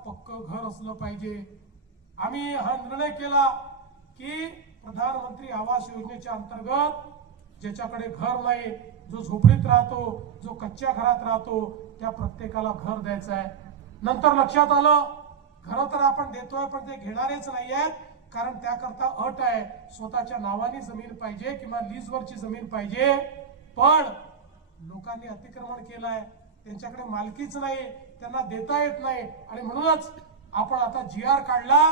पक्क घर असलं पाहिजे। आम्ही हा निर्णय केला की प्रधानमंत्री आवास योजनेच्या अंतर्गत ज्याच्याकडे घर नाही, जो झोपडीत राहतो, जो कच्च्या घरात राहतो, त्या प्रत्येकाला घर द्यायचं आहे। नंतर लक्षात आलं घर तर आपण देतोय पण ते घेणारेच नाही आहेत, कारण त्याकरता अट आहे स्वतःच्या नावाने जमीन पाहिजे किंवा लीजवरची जमीन पाहिजे। पण लोकांनी अतिक्रमण केलंय, त्यांच्याकडे मालकीच नाही, त्यांना देता येत नाही आणि म्हणूनच आपण आता जीआर काढला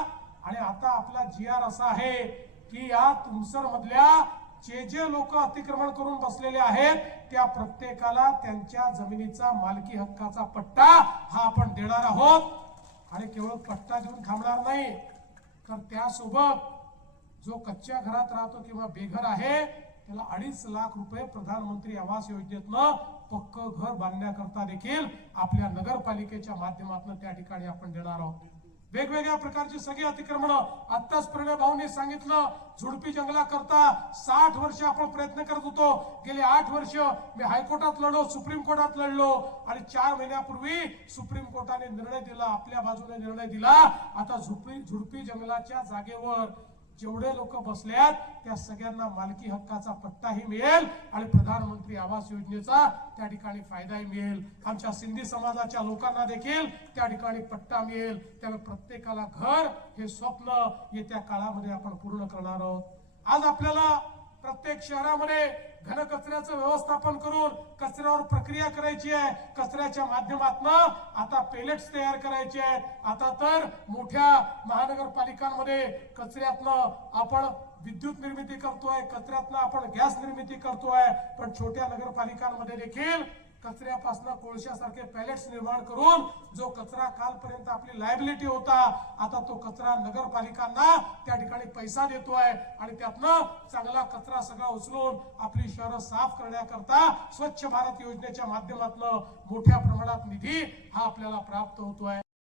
आणि आता आपला जीआर असा आहे की या तुमसर मधल्या जे लोक अतिक्रमण करून बसलेले आहेत त्या प्रत्येकाला त्यांच्या जमिनीचा मालकी हक्काचा पट्टा हा आपण देणार आहोत। आणि केवळ पट्टा देऊन थांबणार नाही, तर त्यासोबत जो कच्च्या घरात राहतो किंवा बेघर आहे त्याला 2.5 लाख रुपये प्रधानमंत्री आवास योजनेतनं पक्क घर बांधण्याकरता देखील आपल्या नगरपालिकेच्या माध्यमातून त्या ठिकाणी आपण देणार आहोत। वेगवेगळ्या प्रकारची सगळी अतिक्रमण आत्ताच प्रणय भाऊंनी सांगितलं, झुडपी जंगलाकरता 60 वर्ष आपण प्रयत्न करत होतो। गेले 8 वर्ष मी हायकोर्टात लढलो, सुप्रीम कोर्टात लढलो आणि 4 महिन्यापूर्वी सुप्रीम कोर्टाने निर्णय दिला, आपल्या बाजूने निर्णय दिला। आता झुडपी जंगलाच्या जागेवर जेवढे लोक बसले आहेत त्या सगळ्यांना मालकी हक्काचा पट्टाही मिळेल आणि प्रधानमंत्री आवास योजनेचा त्या ठिकाणी फायदाही मिळेल। आमच्या सिंधी समाजाच्या लोकांना देखील त्या ठिकाणी पट्टा मिळेल। त्यामुळे प्रत्येकाला घर हे स्वप्न येत्या काळामध्ये आपण पूर्ण करणार आहोत। आज आपल्याला प्रत्येक शहरामध्ये घनकचऱ्याचं व्यवस्थापन करून कचऱ्यावर प्रक्रिया करायची आहे। कचऱ्याच्या माध्यमातून आता पेलेट्स तयार करायचे आहेत। आता तर मोठ्या महानगरपालिकांमध्ये कचऱ्यातनं आपण विद्युत निर्मिती करतोय, कचऱ्यातनं आपण गॅस निर्मिती करतोय, पण छोट्या नगरपालिकांमध्ये देखील कचऱ्यापासून कोळशासारखे पॅलेट्स निर्माण करून जो कचरा कालपर्यंत आपली लायबिलिटी होता, आता तो कचरा नगरपालिकांना त्या ठिकाणी पैसा देतोय आणि त्यातनं चांगला कचरा सगळा उचलून आपली शहरं साफ करण्याकरता स्वच्छ भारत योजनेच्या माध्यमातून मोठ्या प्रमाणात निधी हा आपल्याला प्राप्त होतोय।